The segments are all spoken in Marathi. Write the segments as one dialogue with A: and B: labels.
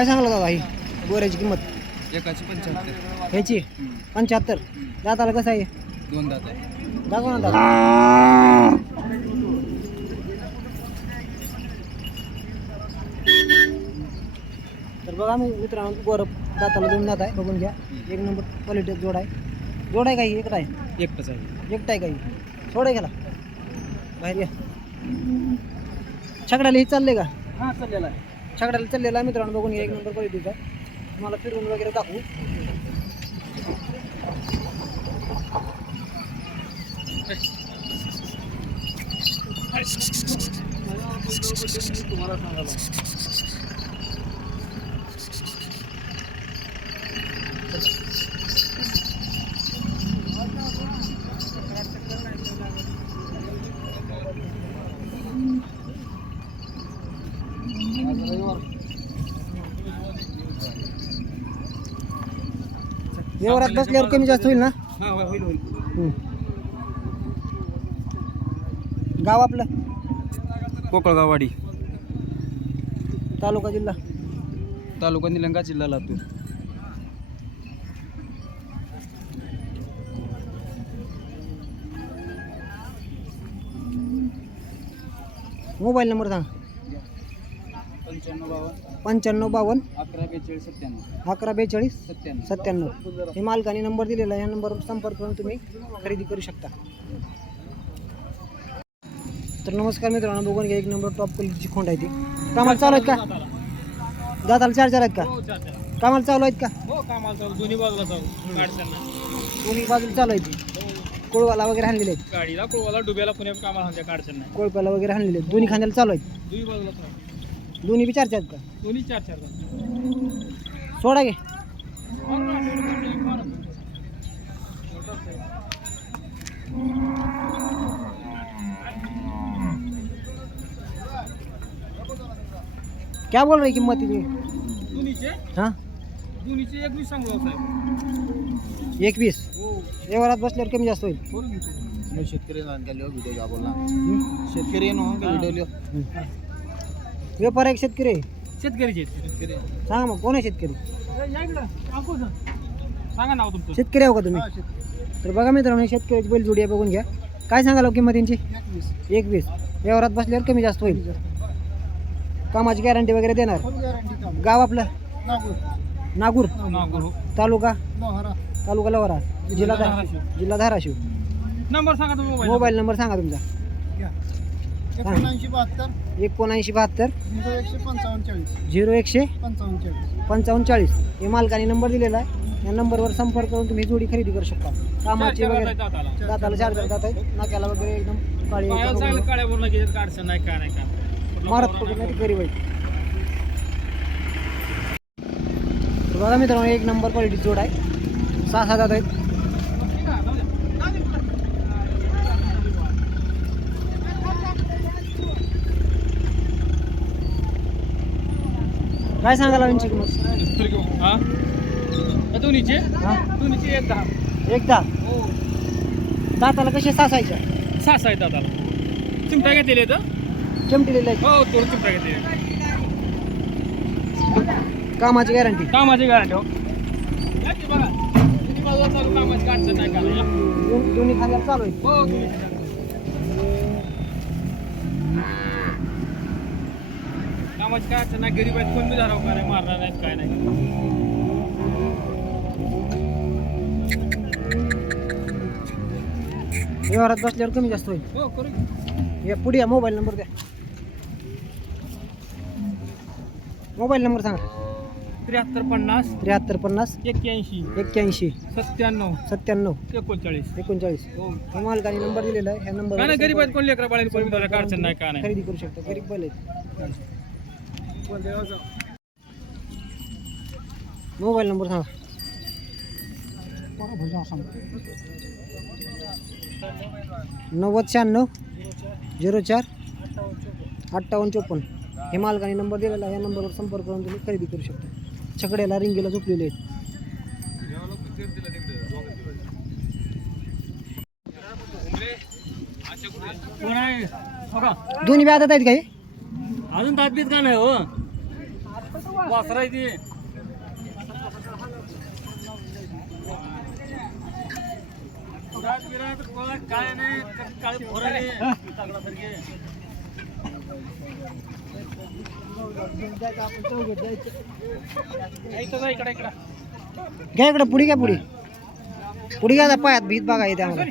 A: काय सांगला दादा ही? गोऱ्याची किंमत?
B: एकाची पंच्याहत्तर.
A: ह्याची? पंच्याहत्तर. दाताला कसं आहे?
B: दोन दात आहे.
A: दाखव ना दादा. तर बघा मी मित्रांनो गोरं दाताला दोन दात आहे. बघून घ्या. एक नंबर क्वालिटी जोड आहे. जोड आहे काही एकटा आहे?
B: एकटंच आहे.
A: एकटा आहे काही सोड आहे गेला बाहेर या छकड्याला हे चालले का?
B: हां चाललेला आहे.
A: छकड्याला चाललेला आहे मित्रांनो बघून घ्या एक नंबर क्वालिटीचा. तुम्हाला फिरून वगैरे दाखवू. तुम्हाला सांगायला व्यवहारात बसल्यावर कमी जास्त होईल ना?
B: हां होईल होईल.
A: हम्म. गाव आपलं?
B: कोकळगाववाडी.
A: तालुका जिल्हा?
B: तालुका निलंगा जिल्हा लातूर.
A: मोबाईल नंबर सांग.
B: पंच्याण्णव बावन्न.
A: पंच्याण्णव बावन्न.
B: अकरा बेचाळीस सत्त्याण्णव.
A: अकरा बेचाळीस
B: सत्त्याण्णव.
A: सत्त्याण्णव. हे मालकाने नंबर दिलेला आहे. या नंबरवर संपर्क करून तुम्ही खरेदी करू शकता. तर नमस्कार मित्रांनो बघून घ्या एक नंबर टॉप क्वालिटीची खोंड आहे ती. कामाला चालू आहेत का? दादाला चार चार आहेत का? कामाला चालू आहेत का?
B: हो कामाला चालू. दोन्ही बाजूला चालू.
A: बाजूला चालू आहे ती. कोळवाला वगैरे हाणलेले आहेत.
B: गाडीला कोळवाला डुब्याला पुण्या कामाला नाही
A: कोळप्याला वगैरे हाणलेले आहेत. दोन्ही खांद्याला चालू आहेत.
B: दोन्ही बाजूला चालू.
A: दोन्ही बी चार चार आहेत का?
B: दोन्ही चार चार जात
A: सोडा घे क्या बोल रही किंमत तिची
B: दोन्हीचे?
A: हां?
B: दोन्हीचे एक वीस सांगू साहेब.
A: एकवीस.
B: हो.
A: व्यवहारात बसल्यावर कमी जास्त होईल.
B: करून घेतो.
C: शेतकरी व्हिडिओ का बोलना
A: हं?
C: शेतकरी नो व्हिडिओ लिओ
A: हं. व्यापार आहे का शेतकरी? आहे?
B: शेतकरीचे आहेत.
C: शेतकरी.
A: सांगा मग कोण आहे शेतकरी?
B: ए, या इकडं. काकू सर. सांगा नाव तुमचं.
A: शेतकरी आहो का तुम्ही? तर बघा मित्रांनो ही शेतकऱ्याची बैल जोडी आहे बघून घ्या. काय सांगाल हो किंमत यांची? एकवीस. व्यवहारात बसल्यावर कमी जास्त होईल. कामाची गॅरंटी वगैरे देणार? गाव आपलं? नागूर.
B: नाव करू
A: तालुका? तालुका लवरा जिल्हा
B: धाराशिव.
A: जिल्हा धाराशिव.
B: नंबर सांगा तुम्ही मोबाईल
A: नंबर सांगा तुमचा.
C: एकोणऐंशी बहात्तर.
A: एकोणऐंशी बहात्तर.
C: झिरो एकशे पंचावन्न चाळीस.
A: झिरो एकशे
C: पंचावन्न चाळीस.
A: पंचावन्न चाळीस. हे मालकाने नंबर दिलेला आहे. या नंबरवर संपर्क करून तुम्ही जोडी खरेदी करू शकता. कामाची वगैरे
B: दाताला.
A: चार चार दात आहेत. नाक्याला वगैरे एकदम काळी
B: नाही काय नाही काय
A: मारत पकडण्याची गरीब आहे बघा मित्रांनो एक नंबर क्वालिटी जोड आहे. सहा सात आहेत. काय सांगायला यांची किंमत
B: हा दोन्हीचे
A: हा?
B: दोन्हीचे एक दहा.
A: एकदा?
B: हो.
A: दाताला कसे सासायच्या
B: सहा आहेत दाताला. चिमटा घेतलेले तर
A: चिमटिलेले आहेत.
B: हो थोडं चिमटा घेतलेले
A: कामाची गॅरंटी.
B: कामाची गाडी हो. चालू कामाची काढचं नाही का? या.
A: दोन्ही खांद्याला चालू आहे.
B: हो. कामाची काय अडचण नाही गरीब आहेत कोण बी धराव का नाही मारणार नाहीत काय नाही.
A: व्यवहारात बसल्यावर कमी जास्त होईल.
B: हो करू.
A: या पुढे या मोबाईल नंबर द्या. मोबाईल नंबर सांगा.
B: त्र्याहत्तर पन्नास
A: त्र्याहत्तर पन्नास
B: एक्क्याऐंशी
A: एक्क्याऐंशी
B: सत्त्याण्णव
A: सत्त्याण्णव
B: एकोणचाळीस.
A: एकोणचाळीस.
B: हो.
A: हे मालकाने नंबर दिलेला आहे ह्या
B: काय
A: नंबर
B: नाही गरीब आहेत कोण लेकरा बाळाला कोण अडचण नाही काय नाही.
A: खरेदी करू शकता गरीब बैल आहेत. मोबाईल नंबर सांगा. नव्वद शहाण्णव झिरो चार अठ्ठावन्न चोपन्न. हे मालकाने नंबर दिलेला आहे या नंबरवर संपर्क करून तुम्ही खरेदी करू शकता. छकड्याला रिंगीला झोपलेले आहेत. दोन्ही बी आदत आहेत काही
B: अजून तात्बीत का नाही हो?
C: वासरा ती काय नाही काळे फोराले तगडासारखे इकडं इकडे.
A: घ्या इकडं पुढे घ्या पुढे. पुढे घ्या पायात भीत बघा येते आम्हाला.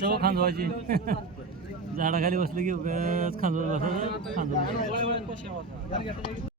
C: सव खांदवायची. झाडाखाली बसलं की उगाच खांदवत बसायचं. खांदवत.